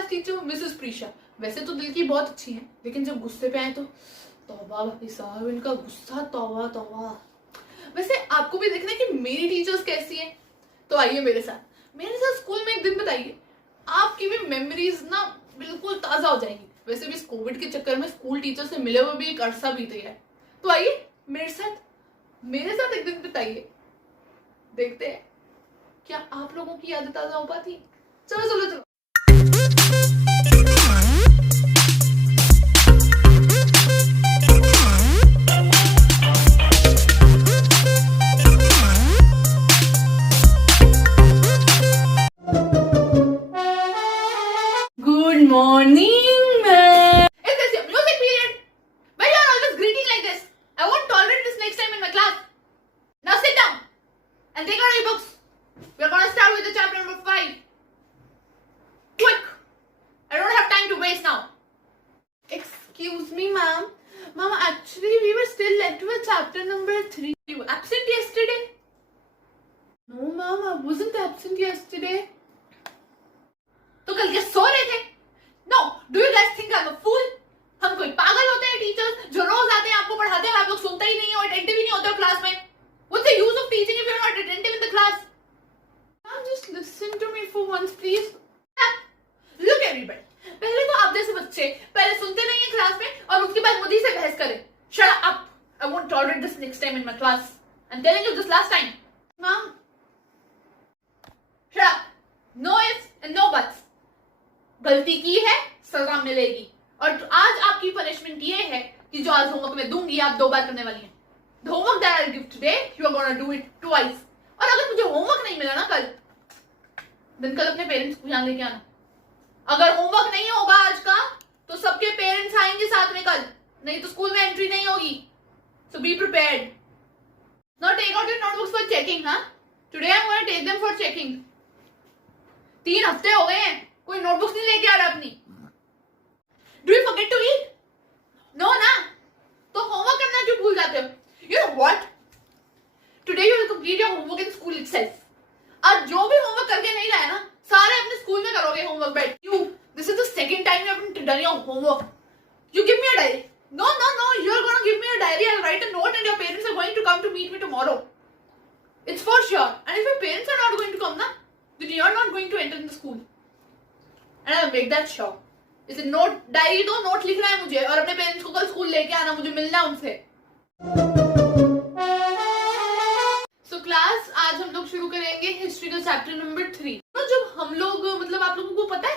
Class teacher Mrs Prisha. वैसे तो दिल की बहुत अच्छी हैं, लेकिन जब गुस्से पे आए तो तौबा भाई साहब, इनका गुस्सा तौबा तौबा। वैसे आपको भी देखना है कि मेरी टीचर्स कैसी हैं, तो आइए मेरे साथ स्कूल में एक दिन बताइए, आपकी भी मेमोरीज ना बिल्कुल ताजा हो जाएंगी। वैसे भी इस कोविड के चक्कर में स्कूल टीचर से मिले हुए भी एक अरसा बीत गया है, तो आइए मेरे साथ एक दिन बताइए, देखते हैं क्या आप लोगों की यादें ताजा हो पाती। चलो चलो चलो। Good morning ma'am. Is this your music period? Why you are always greeting like this? I won't tolerate this next time in my class. Now sit down and take out your books. We are going to start with the chapter number 5. Quick! I don't have time to waste now. Excuse me, ma'am. Ma'am, actually we were still left with chapter number 3. You were absent yesterday? No, ma'am, I wasn't absent yesterday. तो कल क्या सो रहे थे? No, do you guys think I'm a fool? हम कोई पागल होते हैं टीचर्स जो रोज आते हैं आपको पढ़ाते हैं, आप लोग सुनते ही नहीं हो, अटेंटिव ही नहीं होते हो क्लास में। What's the use of teaching if you're not attentive in the class? Ma'am, just listen to me for once, please. Look everybody, पहले तो आप जैसे बच्चे पहले सुनते नहीं है क्लास में और उसके बाद मुझे से बहस करें। Shut up! I won't tolerate this next time in my class. I'm telling you this last time. Ma'am, shut up. No ifs and no buts. गलती की है सजा मिलेगी, और आज आपकी पनिशमेंट ये है कि जो आज होमवर्क में दूंगी आप 2 बार करने वाली हैं। The homework that I'll give today, you are gonna do it twice. और अगर मुझे होमवर्क नहीं मिला ना कल अपने पेरेंट्स को यहाँ लेके आना। अगर होमवर्क नहीं होगा आज का तो सबके पेरेंट्स आएंगे साथ में कल, नहीं तो स्कूल में एंट्री नहीं होगी। So be prepared. Now take out your notebooks for checking, हाँ? Today I'm gonna take them for checking. 3 हफ्ते हो गए हैं, कोई नोटबुक्स नहीं लेके आ रहा अपनी। Do you forget to eat? No ना? तो होमवर्क करना क्यों भूल जाते हो? You know what? Today you will complete your homework in school itself. आज जो भी होमवर्क करके नहीं लाया ना, सारे अपने स्कूल में करोगे होमवर्क बैठ। You, this is the second time you haven't done your homework. You give me a diary. No, you are gonna give me a diary. I'll write a note and your parents are going to come to meet me tomorrow. It's for sure. And if your parents are not going to come ना, then you are not going to enter in the school. And I'll make that sure. इसे note diary दो, note लिखना है मुझे और अपने parents को कल स्कूल लेके आना, मुझे मिलना है उनसे। So क्लास, आज हम लोग शुरू करेंगे हिस्ट्री का चैप्टर नंबर 3। तो जब हम लोग मतलब आप लोगों को पता है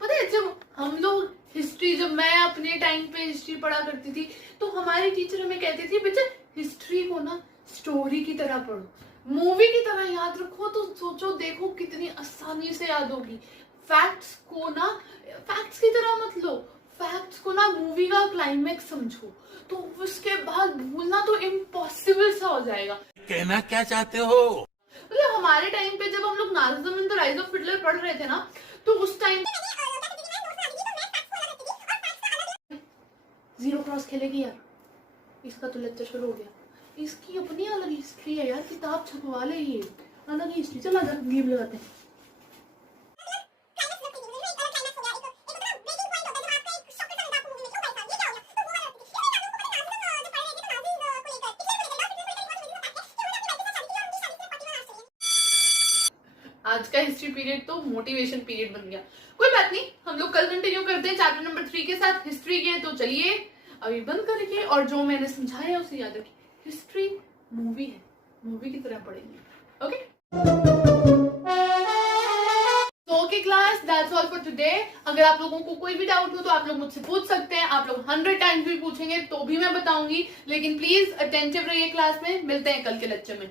पता है जब हम लोग हिस्ट्री, जब मैं अपने टाइम पे हिस्ट्री पढ़ा करती थी तो हमारी टीचर हमें कहती थी बेटा हिस्ट्री को ना स्टोरी की तरह पढ़ो, मूवी की तरह याद रखो, तो सोचो देखो कितनी आसानी से याद होगी। फैक्ट्स की तरह मत लो, फैक्ट्स को ना मूवी का क्लाइमेक्स समझो, तो उसके बाद भूलना तो इम्पॉसिबल सा हो जाएगा। कहना क्या चाहते हो? मतलब हमारे टाइम पे जब हम लोग Nazim and the rise of Hitler पढ़ रहे थे ना, तो उस टाइम 0 क्रॉस खेलेगी यार, इसका तो लेक्चर शुरू हो गया। इसकी अपनी अलग हिस्ट्री है यार, किताब छपवा ले, ये अलग हिस्ट्री। चला जा गेम लगाते हैं। आज का हिस्ट्री पीरियड तो मोटिवेशन पीरियड बन गया। कोई बात नहीं, हम लोग कल कंटिन्यू करते हैं चैप्टर नंबर 3 के साथ हिस्ट्री के। तो चलिए अभी बंद करके और जो मैंने समझाया उसे याद रखिए। हिस्ट्री मूवी है, मूवी की तरह पढ़ेंगे, ओके? तो okay class, that's all for today. अगर आप लोगों को कोई भी डाउट हो तो आप लोग मुझसे पूछ सकते हैं। आप लोग 100 टाइम्स भी पूछेंगे तो भी मैं बताऊंगी, लेकिन प्लीज अटेंटिव रहिए क्लास में। मिलते हैं कल के लेक्चर में।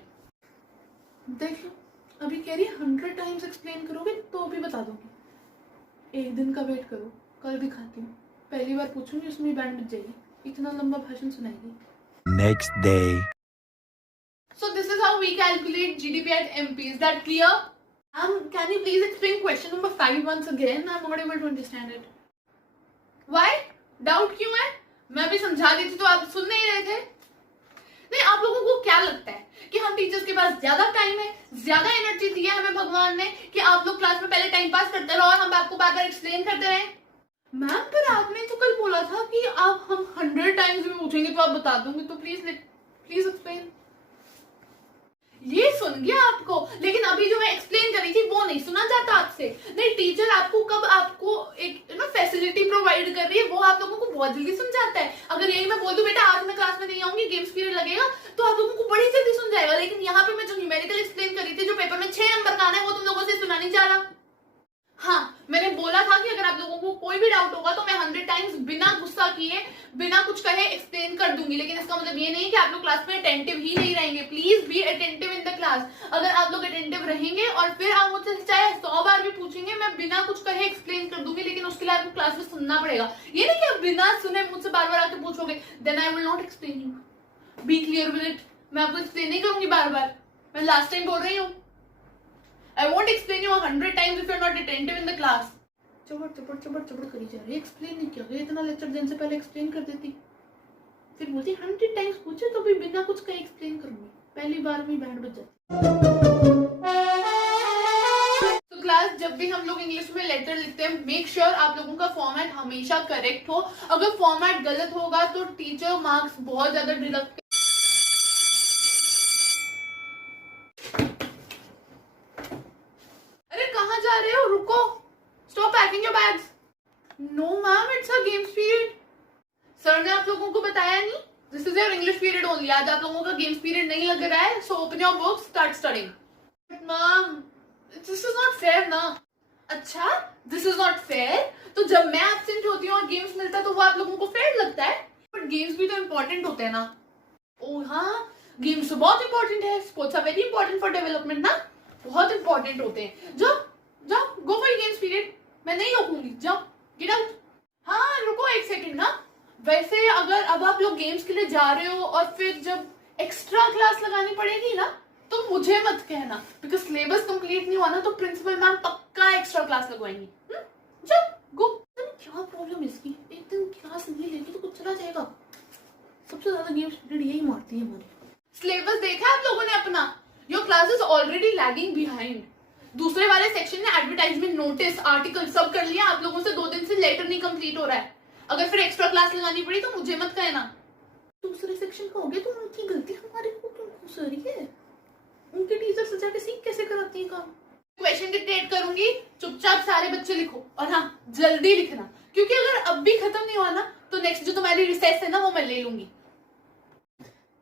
देख लो, अभी कह रही है 100 टाइम्स एक्सप्लेन करोगे तो भी बता दूंगी। एक दिन का वेट करो, कल दिखाती हूँ। पहली बार पूछूंगी उसमें बैंड बज जाएगी, इतना लंबा भाषण सुनाएगी। Next day. So this is how we calculate GDP at MP. Is that clear? Can you please explain question number 5 once again? I'm not able to understand it. Why? Doubt क्यों है? मैं भी समझा दी थी तो आप सुन नहीं रहे थे। नहीं, आप लोगों को क्या लगता है कि हम टीचर्स के पास ज्यादा टाइम है, ज्यादा एनर्जी दी है हमें भगवान ने कि आप लोग क्लास में पहले टाइम पास करते रहो और हम आपको बार बार एक्सप्लेन करते रहे? मैम पर आपने तो कल बोला था कि आप हम 100 टाइम्स में पूछेंगे तो आप बता दूंगी, तो प्लीज एक्सप्लेन। ये सुन गया आपको, लेकिन अभी जो मैं एक्सप्लेन करी थी वो नहीं सुना जाता आपसे। नहीं, टीचर आपको कब आपको एक फैसिलिटी प्रोवाइड कर रही है वो आप लोगों को बहुत जल्दी सुन जाता है। अगर यही मैं बोल दूं बेटा आज मैं क्लास में नहीं आऊंगी, गेम्स पीरियड लगेगा, तो आप लोगों को बड़ी जल्दी सुन जाएगा। लेकिन यहाँ पे मैं जो न्यूमेरिकल एक्सप्लेन करी थी, जो पेपर में 6 नंबर का आना है, वो तुम लोगों से सुना नहीं जा रहा। हाँ, मैंने बोला था कि अगर आप लोगों को कोई भी डाउट होगा तो मैं 100 टाइम्स बिना गुस्सा किए, बिना कुछ कहे एक्सप्लेन कर दूंगी। लेकिन इसका मतलब ये नहीं कि आप लोग क्लास में अटेंटिव ही नहीं रहेंगे। Please be attentive in the class. अगर आप लोग अटेंटिव रहेंगे और फिर आप मुझसे चाहे 100 बार भी पूछेंगे, मैं बिना कुछ कहे एक्सप्लेन कर दूंगी, लेकिन उसके लिए आपको क्लास में सुनना पड़ेगा। ये नहीं कि आप बिना सुने मुझसे बार बार आके पूछोगे, then I will not explain you. Be clear with it. मैं आपको एक्सप्लेन नहीं करूंगी बार बार, मैं लास्ट टाइम बोल रही हूँ। I won't explain you 100 times if you're not attentive in the class. चबड़ करी जा रही है, एक्सप्लेन नहीं किया गया, इतना लेक्चर देने से पहले एक्सप्लेन कर देती। फिर बोलती 100 टाइम्स पूछे तो भी बिना कुछ का एक्सप्लेन करूंगी, पहली बार में बैंड बज जाती। तो क्लास जब भी हम लोग इंग्लिश में लेटर लिखते हैं, मेक श्योर आप लोगों का फॉर्मेट हमेशा करेक्ट हो। अगर फॉर्मेट गलत होगा तो टीचर मार्क्स बहुत ज्यादा डिडक्ट। अरे कहाँ जा रहे हो, रुको, stop packing your bags. No ma'am, it's a games period. Sir ने आप लोगों को बताया नहीं, this is your English period only. आज आप लोगों का गेम्स पीरियड नहीं लग रहा है, so open your books, start studying. Ma'am this is not fair ना। अच्छा, दिस इज नॉट फेयर, तो जब मैं एब्सेंट होती हूँ और गेम्स मिलता है तो वो आप लोगों को फेयर लगता है? बट गेम्स भी तो इम्पोर्टेंट होते हैं ना। ओ हाँ, गेम्स तो बहुत इंपॉर्टेंट है, sports are very important for development ना, बहुत इंपॉर्टेंट होते हैं। जाओ गो फॉर गेम्स पीरियड, मैं नहीं रोकूंगी, जाओ गेट आउट। हाँ रुको एक सेकंड ना, वैसे अगर अब आप लोग गेम्स के लिए जा रहे हो और फिर जब एक्स्ट्रा क्लास लगानी पड़ेगी ना तो मुझे मत कहना, बिकॉज सिलेबस कंप्लीट नहीं हुआ ना तो प्रिंसिपल मैम पक्का एक्स्ट्रा क्लास लगवाएंगी। जाओ गो। क्या प्रॉब्लम है इसकी, एक दिन क्लास नहीं लेगी तो कुछ चला जाएगा। सबसे ज्यादा गेम्स पीरियड यही मारती है हमारी। सिलेबस देखा आप लोगों ने अपना? Your class is already lagging behind. दूसरे वाले सेक्शन में एडवर्टाइजमेंट, नोटिस, आर्टिकल सब कर लिया आप लोगों से, 2 दिन से लेटर नहीं कंप्लीट हो रहा है। अगर फिर एक्स्ट्रा क्लास लगानी पड़ी तो मुझे मत कहना। दूसरे सेक्शन का हो गया तो उनकी गलती हमारे को क्यों घुस रही है? उनके टीचर से जाके सीख कैसे कराती है काम। क्वेश्चन डिक्टेट करूंगी, चुपचाप सारे बच्चे लिखो, और हाँ जल्दी लिखना, क्योंकि अगर अब भी खत्म नहीं हुआ ना तो नेक्स्ट जो तुम्हारी रिसेस है ना वो मैं ले लूंगी।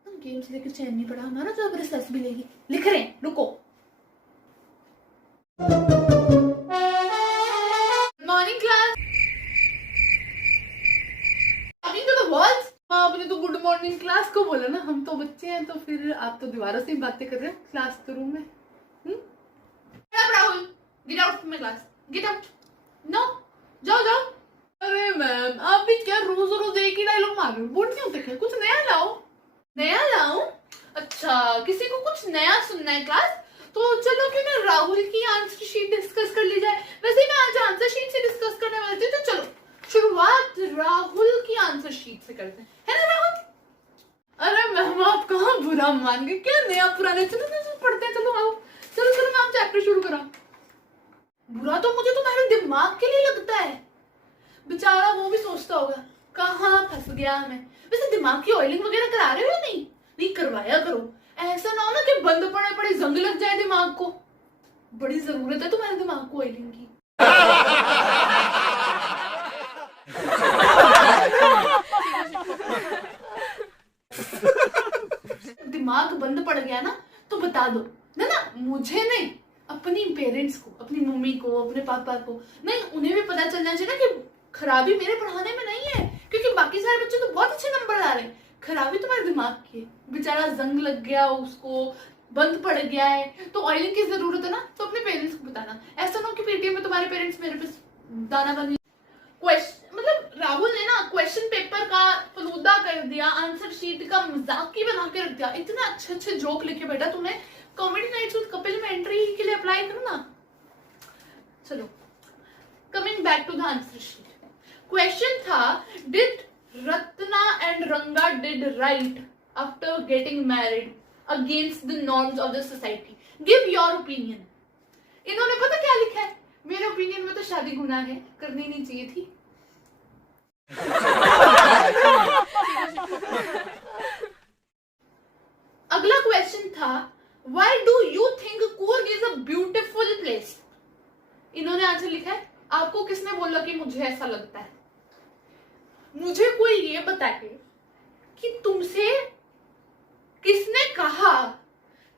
गेम्स लेकर चैन नहीं पड़ा हमारा, तो अब रिसेस भी लेगी। लिख रहे हैं, रुको। Morning class. Morning to the world. आपने तो गुड मॉर्निंग क्लास को बोला ना, हम तो बच्चे हैं तो फिर आप तो दीवारों से ही बातें कर रहे हैं, क्लास तो रूम में। Rahul get out from my class, get out. No, जाओ। अरे मैम आप भी क्या रोज रोज एक ही डायलॉग मार रहे हो, बोर्ड क्यों तक है, कुछ नया लाओ। नया लाऊं? अच्छा, किसी को कुछ नया सुनना है क्लास? तो चलो क्यों ना राहुल की आंसर शीट डिस्कस कर ली जाए। वैसे मैं आज आंसर शीट से डिस्कस करने वाली थी, तो चलो शुरुआत राहुल की आंसर शीट से करते हैं, है ना राहुल? अरे मैम आप कहाँ बुरा मान गए, क्या नया पुराने, चलो पढ़ते हैं, चलो आओ, चलो मैम चैप्टर शुरू करो। बुरा तो मुझे तुम्हारे दिमाग के लिए लगता है, बेचारा वो भी सोचता होगा कहाँ फंस गया हमें। वैसे दिमाग की ऑयलिंग वगैरह करा रहे हो या नहीं करवाया करो, ऐसा ना हो ना कि बंद पड़े जंग लग जाए दिमाग को। बड़ी जरूरत है तुम्हारे दिमाग को ऑयलिंग की। दिमाग बंद पड़ गया ना तो बता दो ना, मुझे नहीं, अपनी पेरेंट्स को, अपनी मम्मी को, अपने पापा को, नहीं उन्हें भी पता चलना चाहिए ना कि खराबी मेरे पढ़ाने में नहीं है, क्योंकि बाकी सारे बच्चे तो बहुत अच्छे नंबर ला रहे हैं, खराबी तुम्हारे दिमाग की है। बेचारा जंग लग गया, उसको बंद पड़ गया है, तो ऑयलिंग की जरूरत है ना, तो अपने पेरेंट्स को बताना। ऐसा ना हो कि पेटीएम में तुम्हारे पेरेंट्स मेरे पे दाना बानी। क्वेश्चन मतलब राहुल ने ना क्वेश्चन पेपर का फलूदा कर दिया, आंसर शीट का मजाक ही बना के रख दिया। इतने अच्छे जोक लिखे बेटा तूने, कॉमेडी नाइट्स विद कपिल में एंट्री के लिए अप्लाई करो ना। चलो coming back to the answer sheet, question था did Ratna and Ranga did right after getting married against the norms of the society. Give your opinion. इन्होंने पता क्या लिखा है? मेरे ओपिनियन में तो शादी गुनाह है, करनी नहीं चाहिए थी. अगला क्वेश्चन था, why do you think Coorg is a beautiful place? इन्होंने आंसर लिखा है, आपको किसने बोला कि मुझे ऐसा लगता है? मुझे कोई ये बताए कि तुमसे किसने कहा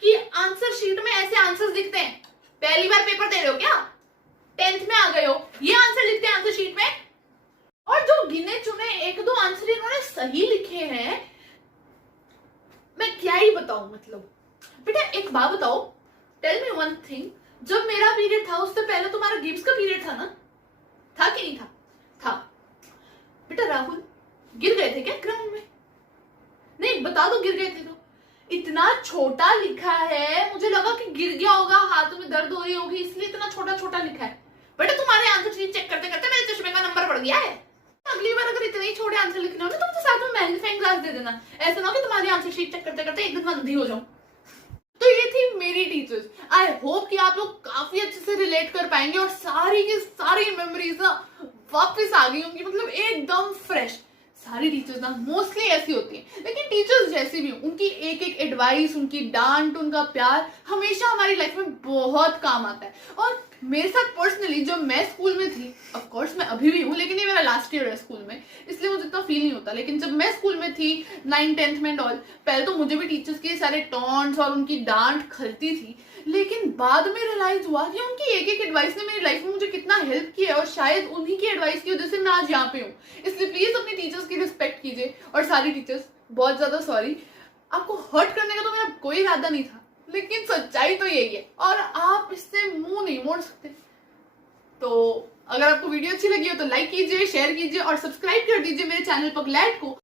कि आंसर शीट में ऐसे आंसर्स दिखते हैं? पहली बार पेपर दे रहे हो क्या? 10th में आ गए हो, ये आंसर लिखते हैं आंसर शीट में? और जो गिने चुने एक दो आंसर इन्होंने सही लिखे हैं, मैं क्या ही बताऊं. मतलब बेटा एक बात बताओ, टेल मी वन थिंग, जब मेरा पीरियड था उससे पहले तुम्हारा गेम्स का पीरियड था ना? था कि नहीं था? था. बेटा राहुल गिर गए थे क्या ग्राउंड में? नहीं बता दो, गिर गए थे तो. इतना छोटा लिखा है, मुझे लगा कि गिर गया होगा, हाथ में दर्द हो रही होगी, इसलिए इतना छोटा छोटा लिखा है. बेटा तुम्हारे आंसर शीट चेक करते करते मेरे चश्मे का नंबर बढ़ गया है. अगली बार अगर इतने ही छोटे आंसर लिखने होंगे तो मुझे साथ में मैग्नीफाइंग ग्लास दे देना. ऐसा ना हो कि तुम्हारी आंसर शीट चेक करते करते एकदम अंधी हो जाऊं. तो ये थी मेरी टीचर्स. आई होप कि आप लोग काफी अच्छे से रिलेट कर पाएंगे और सारी की सारी मेमोरीज ना वापस आ गई होंगी, मतलब एकदम फ्रेश. सारी टीचर्स ना मोस्टली ऐसी होती हैं, लेकिन टीचर्स जैसी भी उनकी एक एक एडवाइस, उनकी डांट, उनका प्यार हमेशा हमारी लाइफ में बहुत काम आता है. और मेरे साथ पर्सनली जब मैं स्कूल में थी, ऑफ कोर्स मैं अभी भी हूँ, लेकिन ये मेरा लास्ट ईयर है स्कूल में, इसलिए मुझे इतना फील नहीं होता. लेकिन जब मैं स्कूल में थी 9th 10th में ऑल, पहले तो मुझे भी टीचर्स के सारे टॉन्ट्स और उनकी डांट खलती थी, लेकिन बाद में रियलाइज हुआ कि उनकी एक एक एडवाइस ने मेरी लाइफ में मुझे कितना हेल्प किया है, और शायद उन्हीं की एडवाइस की वजह से मैं आज यहाँ पे हूँ. इसलिए प्लीज अपने टीचर्स की रिस्पेक्ट कीजिए. और सारी टीचर्स बहुत ज्यादा सॉरी, आपको हर्ट करने का तो मेरा कोई इरादा नहीं था, लेकिन सच्चाई तो यही है और आप इससे मुंह नहीं मोड़ सकते. तो अगर आपको वीडियो अच्छी लगी हो तो लाइक कीजिए, शेयर कीजिए और सब्सक्राइब कर दीजिए मेरे चैनल पगलैट को.